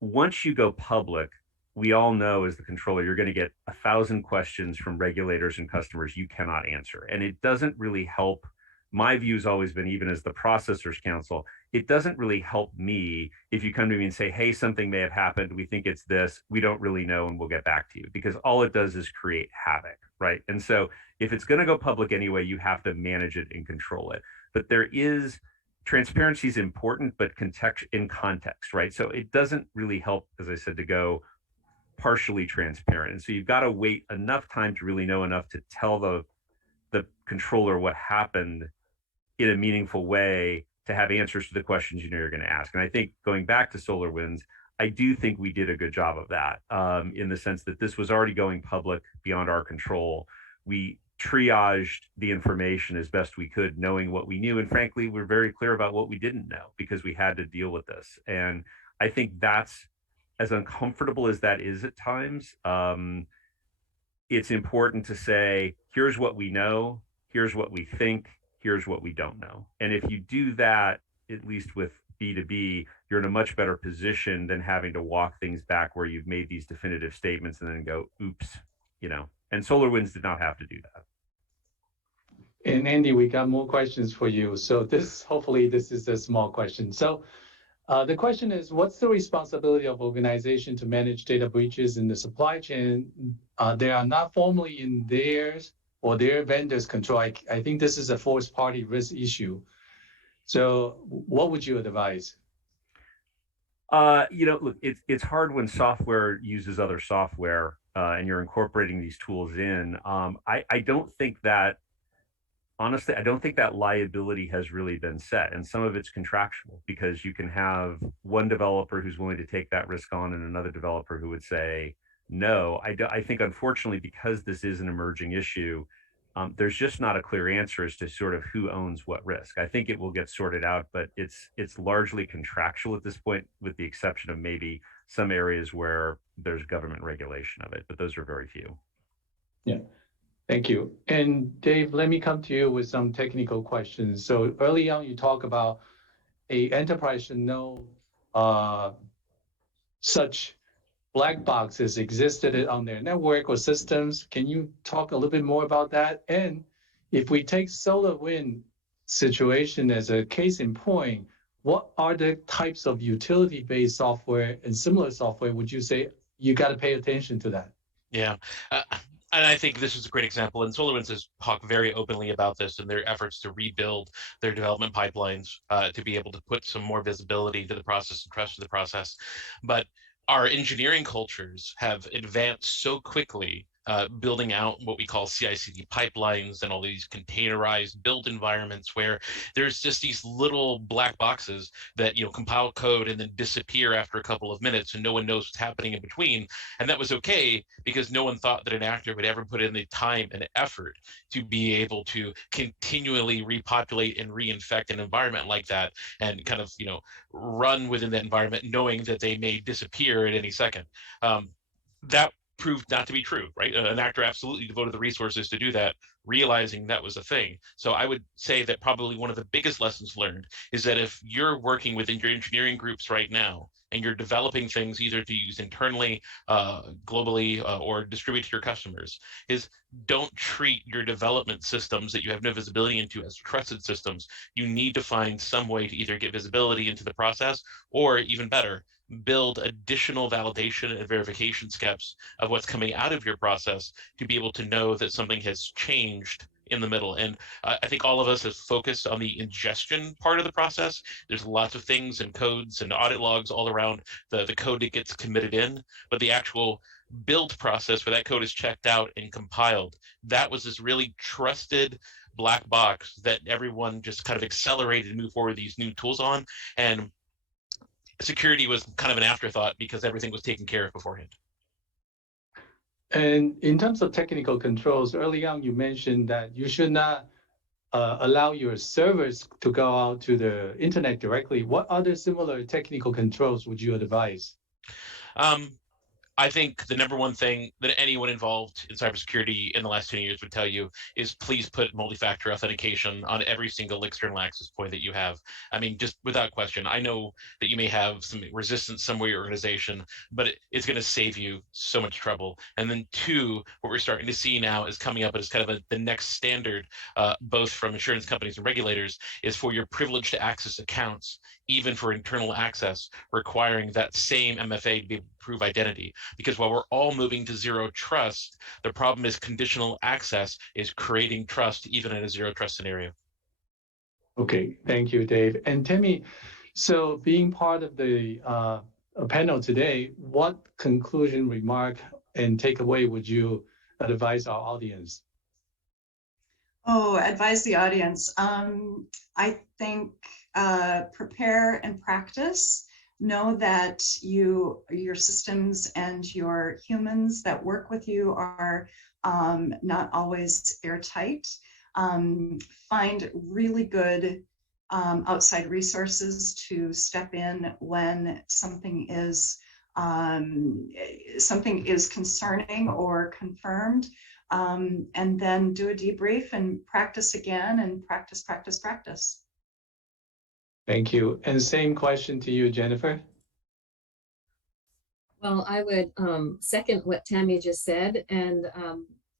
once you go public, we all know as the controller, you're going to get 1,000 questions from regulators and customers you cannot answer. And it doesn't really help. My view has always been, even as the processors council, it doesn't really help me if you come to me and say, hey, something may have happened. We think it's this. We don't really know, and we'll get back to you, because all it does is create havoc, right? And so if it's going to go public anyway, you have to manage it and control it. But transparency is important, but in context, right? So it doesn't really help, as I said, to go partially transparent. And so you've got to wait enough time to really know enough to tell the controller what happened in a meaningful way, to have answers to the questions you know you're going to ask. And I think, going back to SolarWinds, I do think we did a good job of that, in the sense that this was already going public beyond our control. We triaged the information as best we could, knowing what we knew. And frankly, we're very clear about what we didn't know, because we had to deal with this. And I think that's, as uncomfortable as that is at times, it's important to say, here's what we know, here's what we think, here's what we don't know. And if you do that, at least with B2B, you're in a much better position than having to walk things back where you've made these definitive statements and then go, oops, and SolarWinds did not have to do that. And Andy, we got more questions for you. So hopefully this is a small question. So the question is, what's the responsibility of organization to manage data breaches in the supply chain? They are not formally in theirs or their vendors' control. I think this is a forced party risk issue. So what would you advise? Look, it's hard when software uses other software and you're incorporating these tools in. I don't think that, honestly, I don't think that liability has really been set. And some of it's contractual because you can have one developer who's willing to take that risk on and another developer who would say, no. I think, unfortunately, because this is an emerging issue, there's just not a clear answer as to sort of who owns what risk. I think it will get sorted out, but it's largely contractual at this point, with the exception of maybe some areas where there's government regulation of it, but those are very few. Yeah, thank you. And Dave, let me come to you with some technical questions. So early on, you talk about a enterprise should know such black boxes existed on their network or systems. Can you talk a little bit more about that? And if we take SolarWinds situation as a case in point, what are the types of utility-based software and similar software would you say you got to pay attention to that? Yeah. And I think this is a great example. And SolarWinds has talked very openly about this and their efforts to rebuild their development pipelines to be able to put some more visibility to the process and trust to the process. But our engineering cultures have advanced so quickly, building out what we call CI/CD pipelines and all these containerized build environments where there's just these little black boxes that compile code and then disappear after a couple of minutes and no one knows what's happening in between. And that was okay because no one thought that an actor would ever put in the time and effort to be able to continually repopulate and reinfect an environment like that and kind of run within that environment knowing that they may disappear at any second. That proved not to be true, right? An actor absolutely devoted the resources to do that, realizing that was a thing. So I would say that probably one of the biggest lessons learned is that if you're working within your engineering groups right now and you're developing things either to use internally, globally, or distribute to your customers, is don't treat your development systems that you have no visibility into as trusted systems. You need to find some way to either get visibility into the process or, even better, build additional validation and verification steps of what's coming out of your process to be able to know that something has changed in the middle. And I think all of us have focused on the ingestion part of the process. There's lots of things and codes and audit logs all around the code that gets committed in, but the actual build process where that code is checked out and compiled, that was this really trusted black box that everyone just kind of accelerated and moved forward these new tools on. And security was kind of an afterthought because everything was taken care of beforehand. And in terms of technical controls, early on you mentioned that you should not allow your servers to go out to the internet directly. What other similar technical controls would you advise? I think the number one thing that anyone involved in cybersecurity in the last 10 years would tell you is please put multi-factor authentication on every single external access point that you have. I mean, just without question. I know that you may have some resistance somewhere in your organization, but it's going to save you so much trouble. And then two, what we're starting to see now is coming up as kind of the next standard, both from insurance companies and regulators, is for your privileged to access accounts, even for internal access, requiring that same MFA to be able to prove identity. Because while we're all moving to zero trust, the problem is conditional access is creating trust even in a zero trust scenario. Okay, thank you, Dave. And Tammy, so being part of the panel today, what conclusion, remark, and takeaway would you advise our audience? Oh, advise the audience. I think prepare and practice. Know that your systems and your humans that work with you are not always airtight. Find really good outside resources to step in when something is concerning or confirmed. And then do a debrief and practice again and practice. Thank you. And same question to you, Jennifer. Well, I would second what Tammy just said. And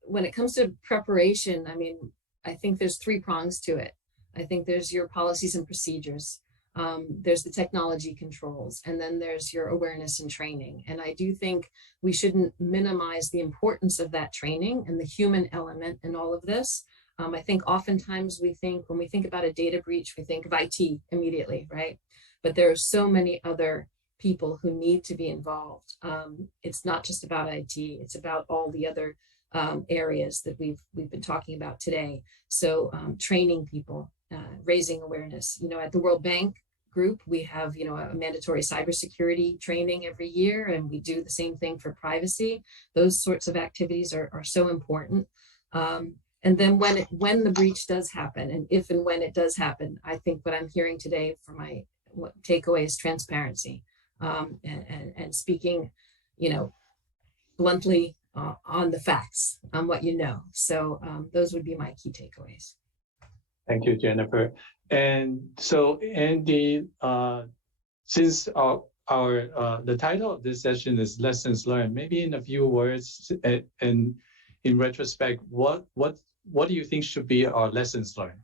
when it comes to preparation, I mean, I think there's three prongs to it. I think there's your policies and procedures. There's the technology controls, and then there's your awareness and training. And I do think we shouldn't minimize the importance of that training and the human element in all of this. I think oftentimes when we think about a data breach, we think of IT immediately, right? But there are so many other people who need to be involved. It's not just about IT, it's about all the other areas that we've been talking about today. So training people, raising awareness. At the World Bank Group, we have a mandatory cybersecurity training every year, and we do the same thing for privacy. Those sorts of activities are so important. And then when the breach does happen, and if and when it does happen, I think what I'm hearing today for my takeaway is transparency. And speaking, bluntly on the facts, on what you know. So those would be my key takeaways. Thank you, Jennifer. And so, Andy, since the title of this session is Lessons Learned, maybe in a few words, and in retrospect, what do you think should be our lessons learned?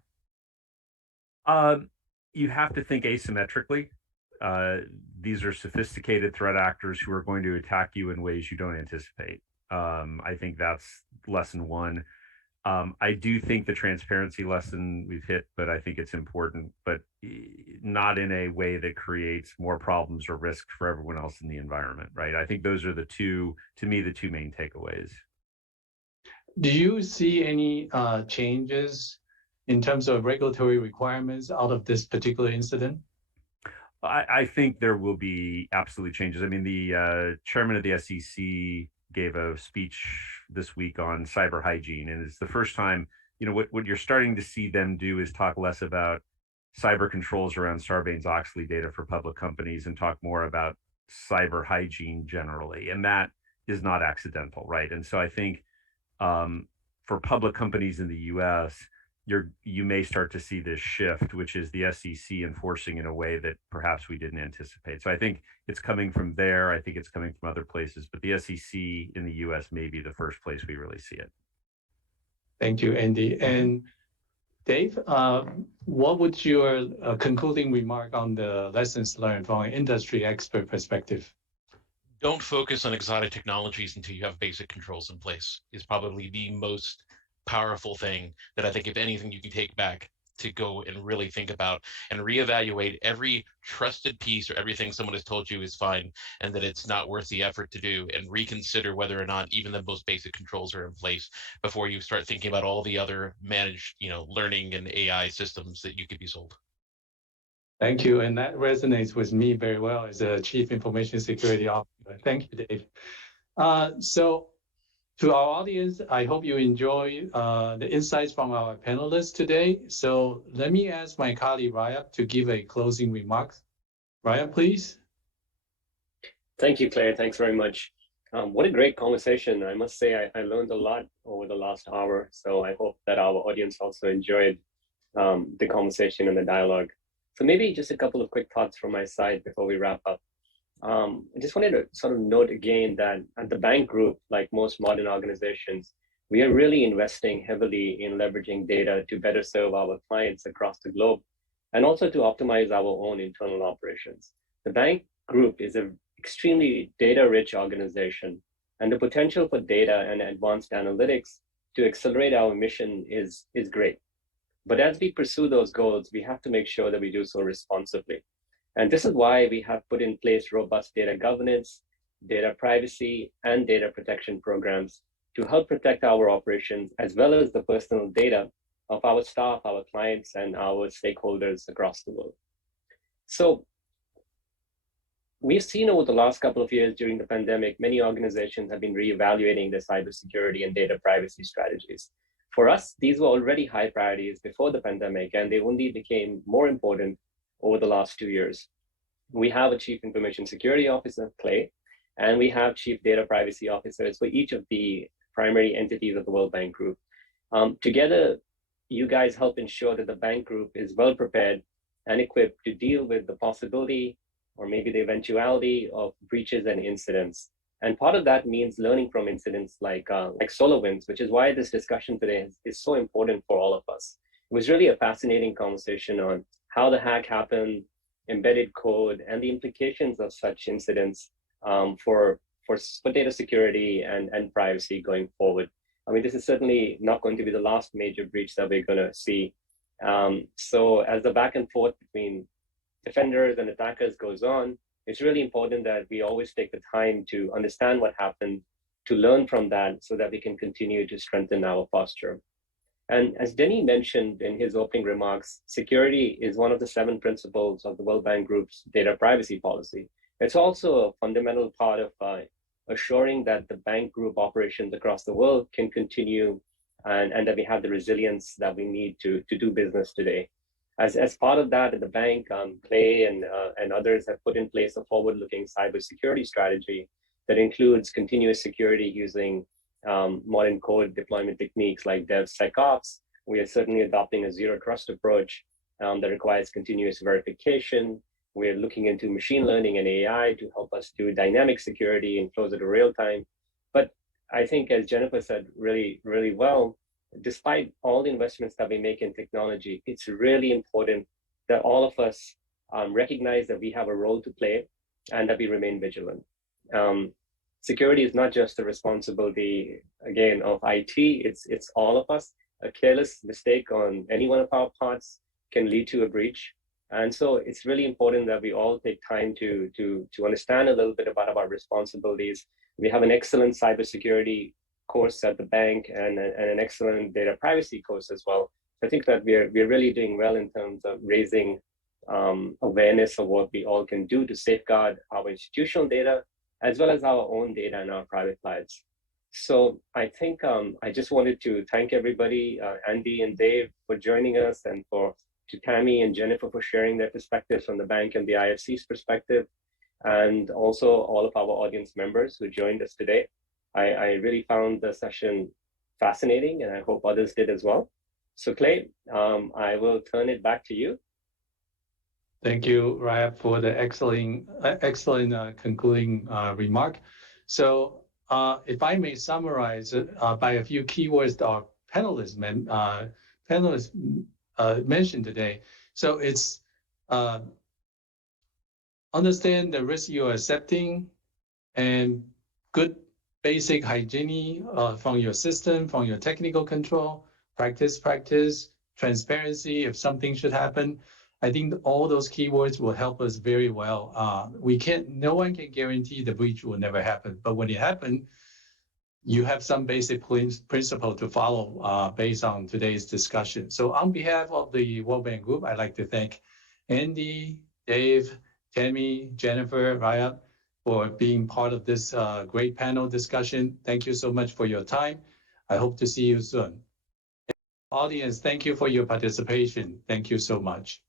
You have to think asymmetrically. These are sophisticated threat actors who are going to attack you in ways you don't anticipate. I think that's lesson one. I do think the transparency lesson we've hit, but I think it's important, but not in a way that creates more problems or risk for everyone else in the environment, right? I think those are the two main takeaways. Do you see any changes in terms of regulatory requirements out of this particular incident? I think there will be absolute changes. I mean, the chairman of the SEC gave a speech this week on cyber hygiene, and it's the first time, what you're starting to see them do is talk less about cyber controls around Sarbanes-Oxley data for public companies and talk more about cyber hygiene generally, and that is not accidental, right? And so I think for public companies in the US, you may start to see this shift, which is the SEC enforcing in a way that perhaps we didn't anticipate. So I think it's coming from there. I think it's coming from other places, but the SEC in the US may be the first place we really see it. Thank you, Andy. And Dave, what would your concluding remark on the lessons learned from an industry expert perspective? Don't focus on exotic technologies until you have basic controls in place is probably the most powerful thing that I think, if anything, you can take back to go and really think about and reevaluate every trusted piece or everything someone has told you is fine and that it's not worth the effort to do, and reconsider whether or not even the most basic controls are in place before you start thinking about all the other managed, learning and AI systems that you could be sold. Thank you. And that resonates with me very well as a Chief Information Security Officer. Thank you, Dave. So to our audience, I hope you enjoy the insights from our panelists today. So let me ask my colleague Rahyab to give a closing remark. Rahyab, please. Thank you, Claire. Thanks very much. What a great conversation. I must say I learned a lot over the last hour. So I hope that our audience also enjoyed the conversation and the dialogue. So maybe just a couple of quick thoughts from my side before we wrap up. I just wanted to sort of note again that at the bank group, like most modern organizations, we are really investing heavily in leveraging data to better serve our clients across the globe and also to optimize our own internal operations. The bank group is an extremely data-rich organization, and the potential for data and advanced analytics to accelerate our mission is great. But as we pursue those goals, we have to make sure that we do so responsibly. And this is why we have put in place robust data governance, data privacy, and data protection programs to help protect our operations, as well as the personal data of our staff, our clients, and our stakeholders across the world. So we've seen over the last couple of years during the pandemic, many organizations have been reevaluating their cybersecurity and data privacy strategies. For us, these were already high priorities before the pandemic, and they only became more important over the last 2 years. We have a Chief Information Security Officer, Clay, and we have Chief Data Privacy Officers for each of the primary entities of the World Bank Group. Together, you guys help ensure that the bank group is well prepared and equipped to deal with the possibility or maybe the eventuality of breaches and incidents. And part of that means learning from incidents like SolarWinds, which is why this discussion today is so important for all of us. It was really a fascinating conversation on how the hack happened, embedded code, and the implications of such incidents for data security and privacy going forward. I mean, this is certainly not going to be the last major breach that we're going to see. So as the back and forth between defenders and attackers goes on, it's really important that we always take the time to understand what happened, to learn from that so that we can continue to strengthen our posture. And as Denis mentioned in his opening remarks, security is one of the 7 principles of the World Bank Group's data privacy policy. It's also a fundamental part of assuring that the bank group operations across the world can continue and that we have the resilience that we need to do business today. As part of that, at the bank, Clay and others have put in place a forward-looking cybersecurity strategy that includes continuous security using modern code deployment techniques like DevSecOps. We are certainly adopting a zero trust approach that requires continuous verification. We're looking into machine learning and AI to help us do dynamic security and closer to real time. But I think, as Jennifer said really, really well, despite all the investments that we make in technology, it's really important that all of us recognize that we have a role to play and that we remain vigilant. Security is not just the responsibility, again, of IT, it's all of us. A careless mistake on any one of our parts can lead to a breach. And so it's really important that we all take time to understand a little bit about our responsibilities. We have an excellent cybersecurity course at the bank and an excellent data privacy course as well. I think that we're really doing well in terms of raising awareness of what we all can do to safeguard our institutional data, as well as our own data and our private lives. So I think I just wanted to thank everybody, Andy and Dave, for joining us, and to Tammy and Jennifer for sharing their perspectives from the bank and the IFC's perspective, and also all of our audience members who joined us today. I really found the session fascinating, and I hope others did as well. So Clay, I will turn it back to you. Thank you, Rahyab, for the excellent concluding remark. So if I may summarize it by a few keywords that our panelists mentioned today. So it's understand the risk you are accepting, and good basic hygiene from your system, from your technical control, practice, transparency if something should happen. I think all those keywords will help us very well. No one can guarantee the breach will never happen, but when it happens, you have some basic principle to follow based on today's discussion. So on behalf of the World Bank Group, I'd like to thank Andy, Dave, Tammy, Jennifer, Rahyab for being part of this great panel discussion. Thank you so much for your time. I hope to see you soon. Audience, thank you for your participation. Thank you so much.